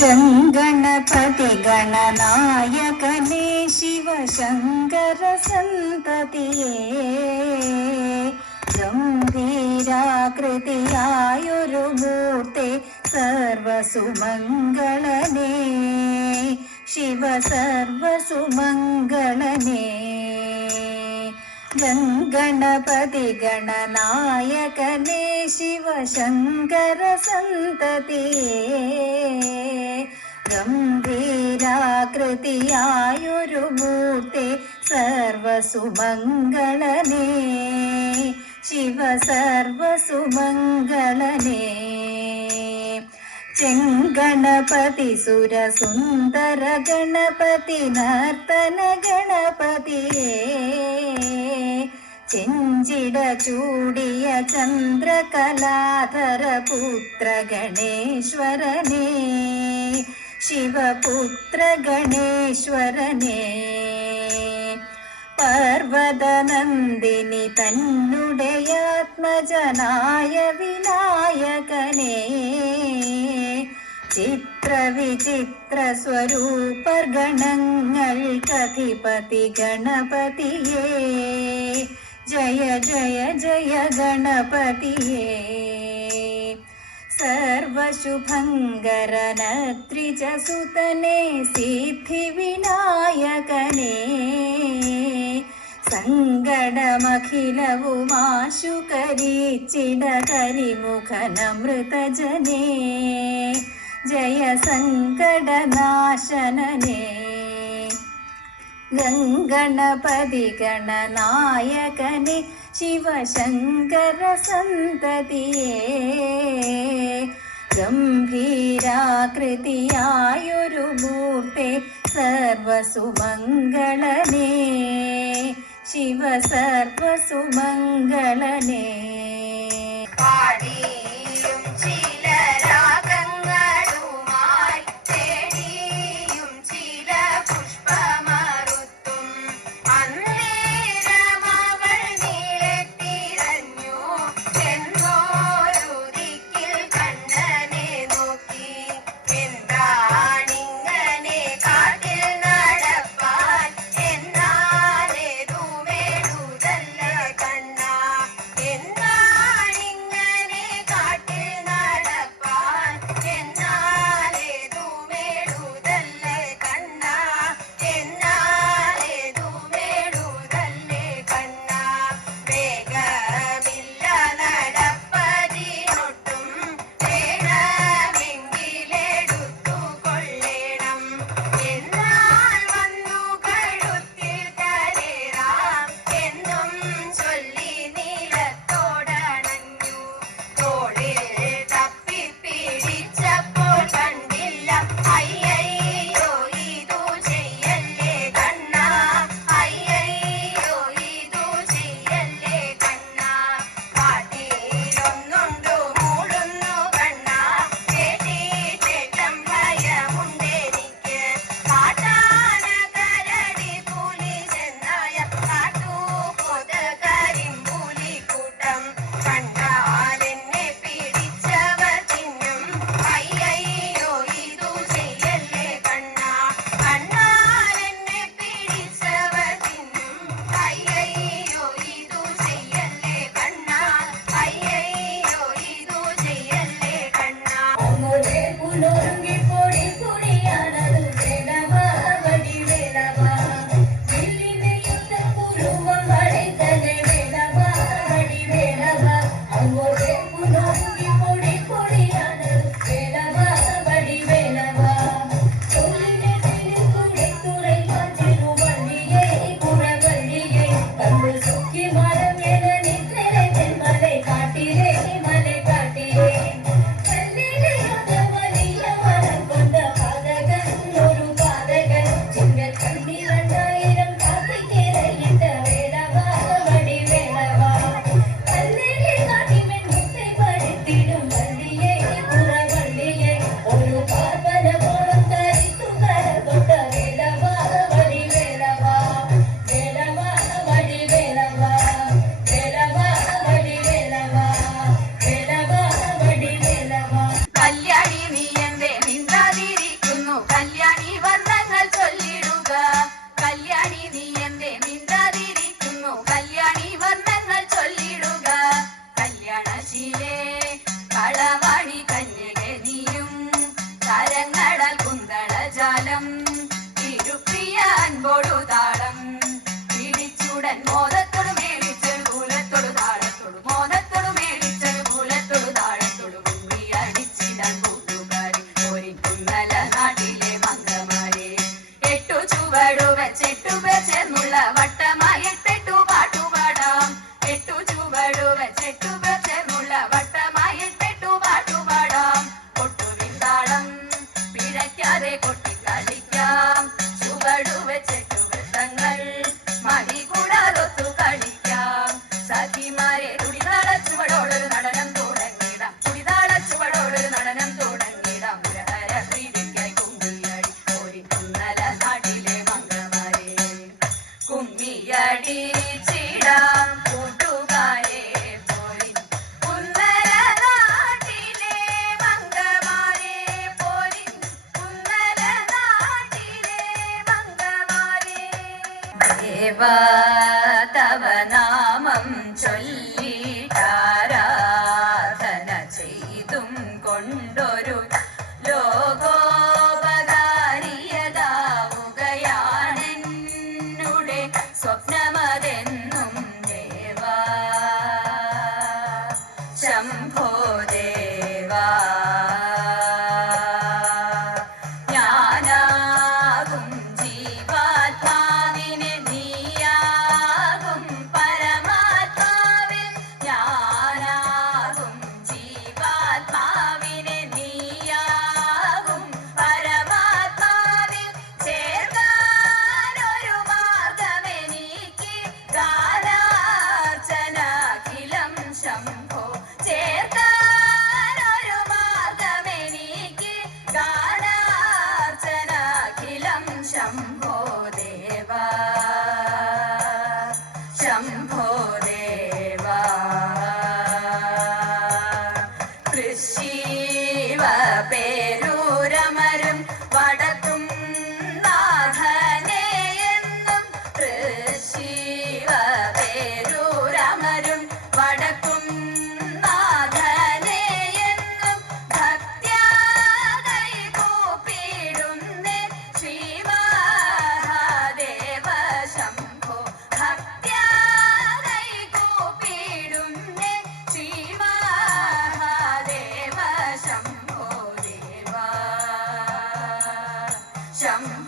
ഗംഗണപതി ഗണനായകനേ ശിവശങ്കര സന്തതിയേ ഗംഭീരാകൃതിയായൊരു മൂർത്തി സർവസുമംഗളനേ ശിവ സർവസുമംഗളനേ ഗംഗണപതി ഗണനായകനേ ശിവശങ്കര സന്തതിയേ ഗംഭീരാകൃതിയായൊരു മൂർത്തി സർവസുമംഗളനേ ശിവ സർവസുമംഗളനേ ചെങ്കണപതി സുരസുന്ദര ഗണപതി നർത്തന ഗണപതിയേ ചെഞ്ചിട ചൂടിയ ചന്ദ്രകലാധര പുത്ര ഗണേശ്വരനേ ശിവപുത്ര ഗണേശ്വരനേ പർവതനന്ദിനി തന്നുടയാത്മജനായ വിനായകനേ ചിത്രവിചിത്ര സ്വരൂപഗണങ്ങൾക്കധിപതി ഗണപതിയേ ജയ ജയ ജയ ഗണപതിയേ സർവശുഭങ്കരന ത്രിജസുതനേ സിദ്ധിവിനായകനേ സങ്കടമഖിലവുമാശു കരീച്ചിട കരിമുഖനമൃതജനേ ജയ സങ്കടനാശനനേ ഗംഗണപതി ഗണനായകനേ ശിവശങ്കര സന്തതിയേ ഗംഭീരാകൃതിയായൊരു മൂർത്തി സർവസുമംഗളനേ ശിവ സർവസുമംഗളനേ പാടിയും ചില രാഗങ്ങളുമായി തേടിയും ചില പുഷ്പമറുത്തും അന്നേരമവൾ നീളത്തിരഞ്ഞു എന്നോരു ദിക്കിൽ കണ്ണനെ നോക്കി എന്താണിങ്ങനെ കാട്ടിൽ നടപ്പാൻ എന്നാലേതുമേടുതല്ല കണ്ണ എന്നാണിങ്ങനെ താരങ്ങളാൽ കുന്തളജാലം തിരുപ്രിയ അൻപോടു താളം പിടിച്ചുടൻ മോദത്തോടു മേളിച്ചൊരു കൂലത്തോടു താളത്തോടു മോദത്തോടു മേളിച്ചൊരു കൂലത്തോടു താളത്തോടു കുമ്മി അടിച്ചിടാൻ കൂട്ടുകാരി ഒരു കുന്നല നാട്ടിലെ മംഗമാരെ എട്ടു ചുവടു വെച്ചെട്ടു ചേർന്നുള്ള വട്ടമായി എട്ടെട്ടു പാട്ടുപാടാം എട്ടു ചുവടു വെച്ചെട്ടു ചേർന്നുള്ള വട്ടമായി എട്ടെട്ടു പാട്ടുപാടാം കൊട്ടുവിൻ താളം പിഴയ്ക്കാതെ കൊട്ടിക്കളിക്കാം ചുവടു വെച്ചെട്ടു വൃത്തങ്ങൾ മടി കൂടാതൊത്തു കളിക്കാം സഖിമാരെ തുടിതാള ചുവടോടൊരു നടനം തുടങ്ങിടാം തുടിതാള ചുവടോടൊരു നടനം തുടങ്ങിടാം മുരഹര പ്രീതിക്കായി കുമ്മിയടി ഒരു കുന്നല നാട്ടിലെ മംഗമാരെ കുമ്മിയടിച്ചിടാം കൂട്ടുകാരെ പോരിൻ കുന്നല നാട്ടിലെ മംഗമാരെ പോരിൻ കുന്നല നാട്ടിലെ മംഗമാരെ ദേവാ തവ നാമം ചൊല്ലിട്ടാരാധന ചെയ്തും കൊണ്ടൊരു ലോകോപകാരിയതാവുകയാണെന്നുടെ സ്വപ്നമതെന്നും ദേവാ ശംഭോ ദേവാ ഞാനാകും ജീവാത്മാവിനെ നീയാകും പരമാത്മാവിൽ ഞാനാകും ജീവാത്മാവിനെ നീയാകും പരമാത്മാവിൽ ചേർക്കാനൊരു മാർഗമെനിക്ക് ഗാനാർച്ചനാഖിലം ശംഭോ ചേർക്കാനൊരു മാർഗമെനിക്ക് ഗാനാർച്ചനാഖിലം ശംഭോ ദേവാ ശംഭോ ദേവാ കൃഷീവ പേരൂരമരും വടക്കും നാഥനെ എന്നും കൃഷീവ പേരൂരമരും വടക്കും നാഥനെ എന്നും ഭക്ത്യാ കൈ കൂപ്പിടുന്നേ ശ്രീമഹാദേവ ശംഭോ ഭക്ത്യാ കൈ കൂപ്പിടുന്നേ ശ്രീമഹാദേവ ശംഭോ ദേവാ ശംഭോ